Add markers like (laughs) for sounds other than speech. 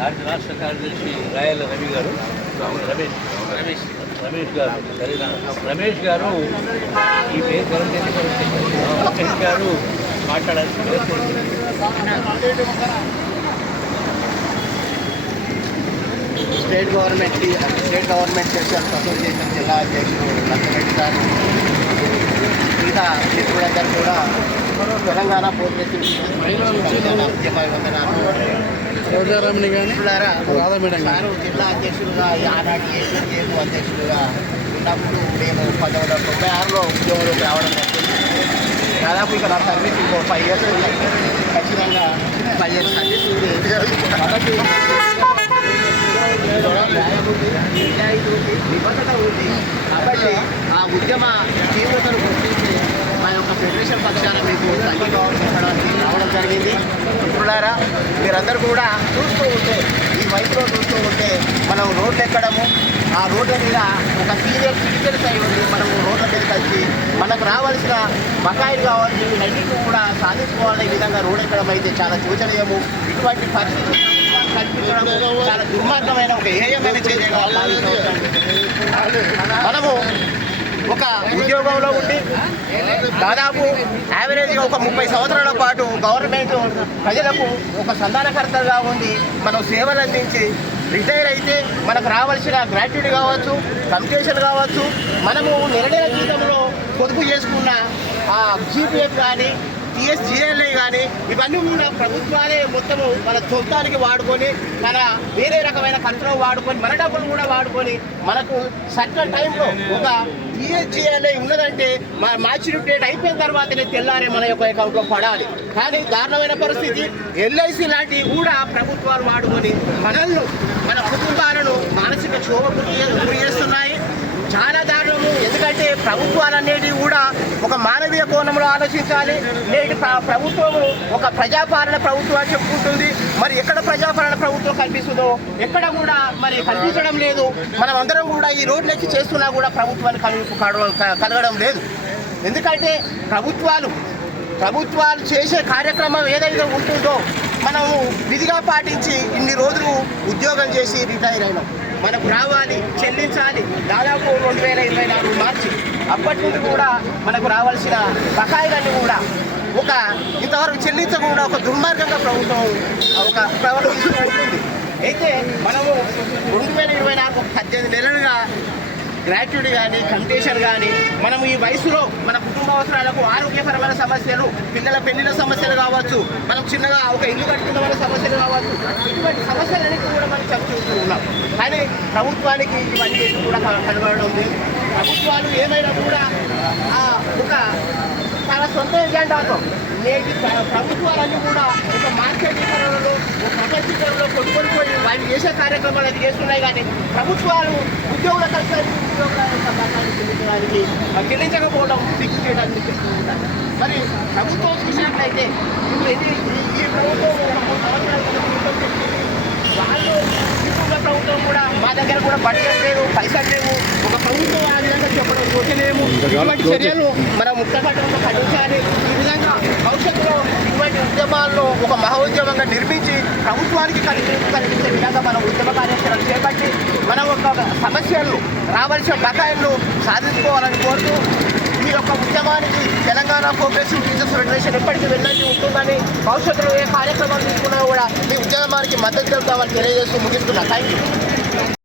రాష్ట్ర రాష్ట్ర కార్యదర్శి రాయల రవి గారు. రమేష్ రమేష్ రమేష్ గారు. రమేష్ గారు ఈ పేరు రమేష్ గారు మాట్లాడాల్సి state government state government section association జిల్లా అధ్యక్షుడు లక్ష్మరెడ్డి గారు. మిగతా మిత్రులందరూ కూడా తెలంగాణ వందనాలు రోజారామని కానీ జిల్లా అధ్యక్షులుగా ఆనాటి ఏపీ అధ్యక్షులుగా ఉన్నప్పుడు మేము పంతొమ్మిది వందల తొంభై ఆరులో ఉద్యోగంలోకి రావడం జరిగింది. దాదాపు ఇక నా సర్వీస్ ఇంకో ఫైవ్ ఇయర్స్ ఖచ్చితంగా ఫైవ్ ఇయర్స్ సర్వీస్ కాబట్టి (laughs) ఉంది, నిబద్ధత ఉంది. కాబట్టి ఆ ఉద్యమ తీవ్రతను గుర్తించి ఫెడరేషన్ పక్షాన మీకు సంఘీభావం చెప్పడానికి రావడం జరిగింది. మిత్రులారా మీరందరూ కూడా చూస్తూ ఉంటే ఈ వయసులో చూస్తూ ఉంటే మనం రోడ్లు ఎక్కడము? ఆ రోడ్ల మీద ఒక సీనియర్ సిటిజన్స్ అయి ఉండి మనము రోడ్ల మీదకి వచ్చి మనకు రావాల్సిన బకాయిలు కావాలి ఇవన్నిటిని కూడా సాధించుకోవాలనే విధంగా రోడ్ ఎక్కడం అయితే చాలా శోచనీయము. ఇటువంటి పరిస్థితులు కల్పించడం చాలా దుర్మార్గమైన ఒక ఏయమైన చర్యగా మనము ఒక ఉద్యోగంలో ఉండి దాదాపు యావరేజ్గా ఒక ముప్పై సంవత్సరాల పాటు గవర్నమెంట్ ప్రజలకు ఒక సంధానకర్తగా ఉండి మనం సేవలు అందించి రిటైర్ అయితే మనకు రావాల్సిన గ్రాట్యుటీ కావచ్చు కమిటేషన్ కావచ్చు మనము నిర్ణయ జీతంలో పొదుపు చేసుకున్న ఆ జీపీఎఫ్ కానీ టీఎస్జిఎల్ఏ కానీ ఇవన్నీ కూడా ప్రభుత్వాలే మొత్తము మన సొంతానికి వాడుకొని మన వేరే రకమైన ఖర్చులో వాడుకొని మన డబ్బులు కూడా వాడుకొని మనకు సర్టన్ టైంలో ఒక టీఎస్జిఎల్ఏ ఉన్నదంటే మా మ్యాచ్యూరిటీ డేట్ అయిపోయిన తర్వాతనే తెల్లారే మన యొక్క అకౌంట్లో పడాలి. కానీ దారుణమైన పరిస్థితి ఎల్ఐసి లాంటివి కూడా ప్రభుత్వాలు వాడుకొని మనల్ని మన కుటుంబాలను మానసిక క్షోభకు గురి చేస్తున్నాయి. చాలా దారుణము. ఎందుకంటే ప్రభుత్వాలు అనేటివి కూడా ఒక మానవీయ కోణంలో ఆలోచించాలి. నేటి ప్రభుత్వము ఒక ప్రజాపాలన ప్రభుత్వం చెప్పుకుంటుంది. మరి ఎక్కడ ప్రజాపాలన ప్రభుత్వం కనిపిస్తుందో ఎక్కడ కూడా మరి కనిపించడం లేదు. మనం అందరం కూడా ఈ రోడ్లెక్కి చేస్తున్నా కూడా ప్రభుత్వాన్ని కలగడం లేదు. ఎందుకంటే ప్రభుత్వాలు ప్రభుత్వాలు చేసే కార్యక్రమం ఏదైతే ఉంటుందో మనము విధిగా పాటించి ఇన్ని రోజులు ఉద్యోగం చేసి రిటైర్ అయినాం. మనకు రావాలి చెల్లించాలి. దాదాపు రెండు వేల ఇరవై నాలుగు మార్చి. అప్పటి నుండి కూడా మనకు రావాల్సిన బకాయిలన్నీ కూడా ఒక ఇంతవరకు చెల్లించకుండా ఒక దుర్మార్గంగా ప్రభుత్వం ఒక ప్రవర్తిస్తూ ఉంటుంది అయితే మనము రెండు వేల ఇరవై నాలుగు పద్దెనిమిది నెలలుగా గ్రాట్యుటీ కానీ కంటేషన్ కానీ మనం ఈ వయసులో మన కుటుంబ అవసరాలకు ఆరోగ్యపరమైన సమస్యలు పిల్లల పెళ్ళిళ్ళ సమస్యలు కావచ్చు మనం చిన్నగా ఒక ఇల్లు కట్టుకున్న వాళ్ళ సమస్యలు కావచ్చు ఇటువంటి సమస్యలన్నీ కూడా మనం చర్చిస్తూ ఉన్నాం. కానీ ప్రభుత్వానికి ఇవన్నీ కూడా కనబడుతుంది కనబడడం లేదు. ప్రభుత్వాలు ఏమైనా కూడా ఆ, ఒక తన సొంత ఎజెండాతో నేటి ప్రభుత్వాలన్నీ కూడా ఒక మార్కెటీకరణలో ఒక ప్రపంచీకరణలో కొట్టుకొని పోయి వాళ్ళు చేసే కార్యక్రమాలు అది చేస్తున్నాయి కానీ ప్రభుత్వాలు ఉద్యోగుల కష్టాన్ని ఉద్యోగుల చెల్లించడానికి చెల్లించకపోవడం ఫిక్స్ చేయడానికి చెప్తూ ఉంటారు. మరి ప్రభుత్వం చూసినట్లయితే ఇప్పుడు ఇది ఈ- ప్రభుత్వం చెప్పింది. వాళ్ళు ప్రభుత్వం కూడా మా దగ్గర కూడా బడ్జెట్ లేదు పైసలు లేవు. ఒక ప్రభుత్వం ఆ విధంగా చెప్పడం సోచలేము ఇటువంటి చర్యలు మనం ముఖ్యపట్టణంలో ఖండించాలి. ఈ విధంగా ఒక మహోద్యమంగా నిర్మించి ప్రభుత్వానికి కలిగి కలిగించే విధంగా మనం ఉద్యమ కార్యాచరణ చేపట్టి మనం ఒక సమస్యలు రావాల్సిన బకాయిలను సాధించుకోవాలని కోరుతూ ఈ యొక్క ఉద్యమానికి తెలంగాణ ప్రోగ్రెసివ్ టీచర్స్ ఫెడరేషన్ ఎప్పటికీ వెళ్ళండి ఉంటుందని భవిష్యత్తులో ఏ కార్యక్రమాలు తీసుకున్నా కూడా ఈ ఉద్యమానికి మద్దతు తెలుపుతామని తెలియజేస్తూ ముగిస్తున్నా థ్యాంక్ యూ